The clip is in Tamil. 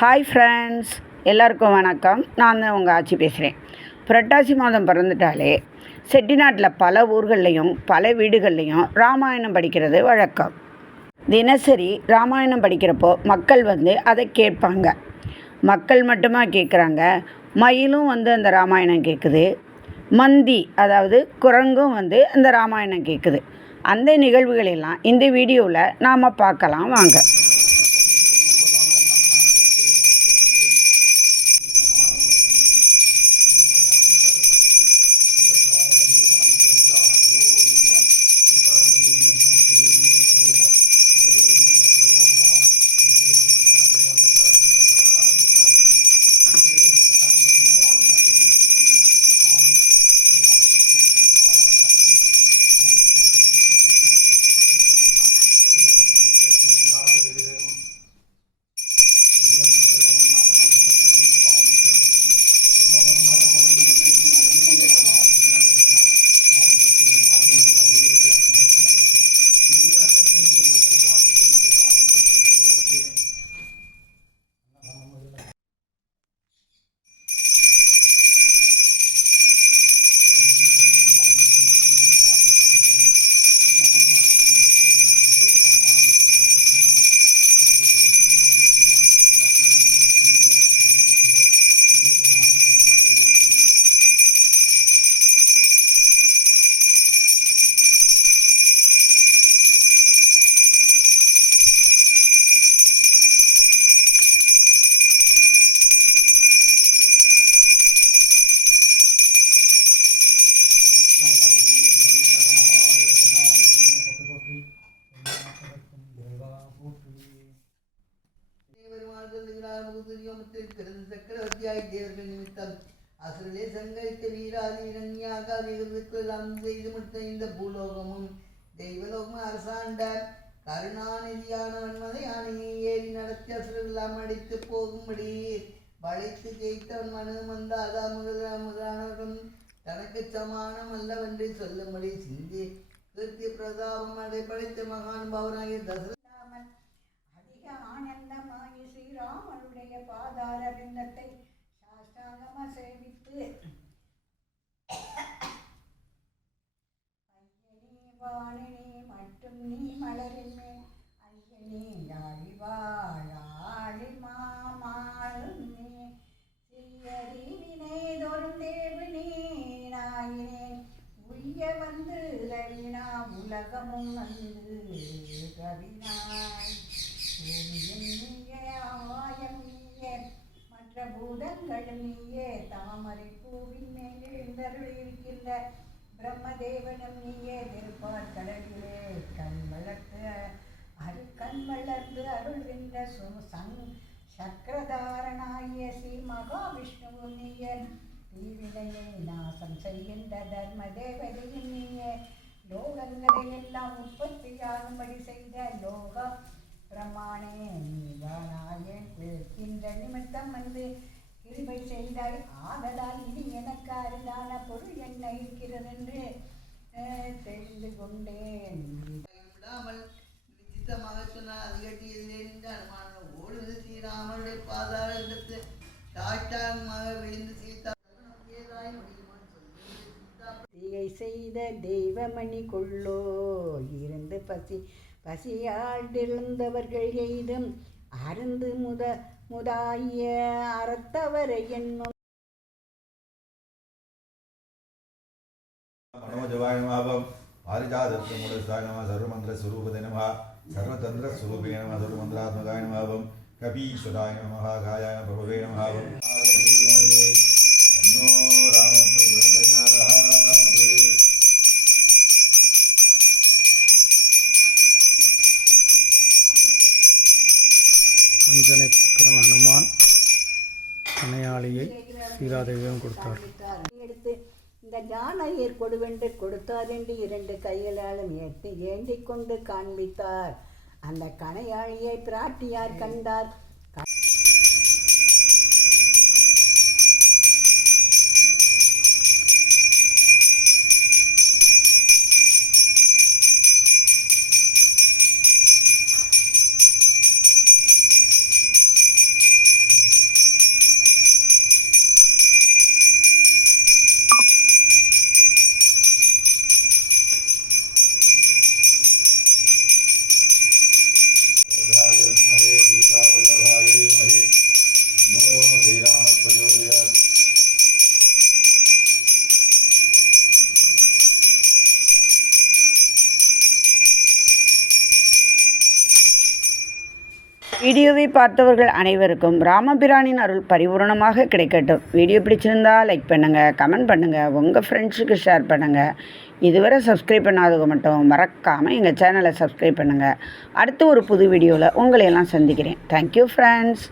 ஹாய் ஃப்ரெண்ட்ஸ், எல்லாருக்கும் வணக்கம். நான் தான் உங்கள் ஆச்சி பேசுகிறேன். புரட்டாசி மாதம் பிறந்துட்டாலே செட்டிநாட்டில் பல ஊர்கள்லேயும் பல வீடுகள்லேயும் ராமாயணம் படிக்கிறது வழக்கம். தினசரி ராமாயணம் படிக்கிறப்போ மக்கள் அதை கேட்பாங்க. மக்கள் மட்டுமா கேட்குறாங்க, மயிலும் அந்த ராமாயணம் கேட்குது. மந்தி அதாவது குரங்கும் அந்த ராமாயணம் கேட்குது. அந்த நிகழ்வுகளெல்லாம் இந்த வீடியோவில் நாம் பார்க்கலாம் வாங்க. சக்கரவர்த்தியாய் தேவர்கள் நிமித்தம் அசுரலே சங்கரித்த வீராதி இரண்யாகாதிகளுக்கெல்லாம் செய்து முடித்த இந்த பூலோகமும் தெய்வலோகமும் அரசாண்ட கருணாநிதியானவன் மதையானையை ஏறி நடத்தி அசுரெல்லாம் அடித்து போகும்படி வளைத்து ஜெயித்தவன் மனு வந்தாதா முதலானவர்களும் தனக்கு சமானம் அல்லவென்று சொல்லும்படி சிந்தி கீர்த்தி பிரதாபம் அதை படைத்த மகானுபாவனாகிய தசரதாமன் அதிக ஆனந்தமாகி ஸ்ரீராமனுடைய பாதார பிந்தத்தை சாஷ்டாங்கமா சேவித்து ஐயனே வாணினே மற்றும் நீ மலரின்மே ஐயனே யாழி வாழாழி மாமாளுமே சிறியறிவினை தோறும் தேவு நீ நாயினேன் உய்ய வந்து ரவினா உலகமும் வந்து ரவினாய் பூமியும் நீயே ஆயம் நீயே மற்ற பூதங்களும் நீயே தாமரை பூவின் மேல் எழுந்தருளிருக்கின்ற பிரம்மதேவனும் நீயே திருப்பார் கடலிலே கண் வளர்ந்து அருள்கின்ற சக்கரதாரனாகிய ஸ்ரீ மகாவிஷ்ணுவும் நீயே தீவினையை நாசம் செய்கின்ற தர்ம தேவதையும் நீயே லோகங்களை எல்லாம் உற்பத்தியாகும்படி செய்த லோக பிரமாணே நீவானாயன் இருக்கின்ற நிமித்தம் கிருபை செய்தாய். ஆதலால் இனி எனக்கு அருளான பொருள் என்ன இருக்கிறது என்று தெரிந்து கொண்டேன். நிச்சயமாக சொன்னால் அது கட்டியதிலே நின்ற அனுமானம் ஓடுவது ஸ்ரீராமனுடைய பாதார எடுத்து தாட்டாகமாக விழுந்து சீதா தீயை செய்த தெய்வமணி கொள்ளோ இருந்து பசியாழ்ந்திருந்தவர்கள் எய்தும் அருந்து முதாய அறத்தவரை என்னும் मनोजवाय नमः पारिजातस्य मूलस्थाय नमः सर्वमंत्र स्वरूपते नमः सर्वतंत्र स्वरूपे नमः सर्वमंत्रात्मकाय नमः कपीश्वराय नमः गायाय प्रभवे नमः तन्नो राम प्रचोदयात्. அஞ்சனை புத்திரன் அனுமான் கணையாளியை சீராதேவியும் கொடுத்தார். இந்த ஜானையர் கொடுவென்று கொடுத்தார் என்று 2 கைகளாலும் ஏந்திக் கொண்டு காண்பித்தார். அந்த கணையாளியை பிராட்டியார் கண்டார். வீடியோவை பார்த்தவர்கள் அனைவருக்கும் ராமபிரானின் அருள் பரிபூரணமாக கிடைக்கட்டும். வீடியோ பிடிச்சிருந்தா லைக் பண்ணுங்கள், கமெண்ட் பண்ணுங்கள், உங்கள் ஃப்ரெண்ட்ஸுக்கு ஷேர் பண்ணுங்கள். இதுவரை சப்ஸ்கிரைப் பண்ணாதவங்க மட்டும் மறக்காமல் எங்கள் சேனலை சப்ஸ்கிரைப் பண்ணுங்கள். அடுத்து ஒரு புது வீடியோவில் உங்களையெல்லாம் சந்திக்கிறேன். Thank you friends.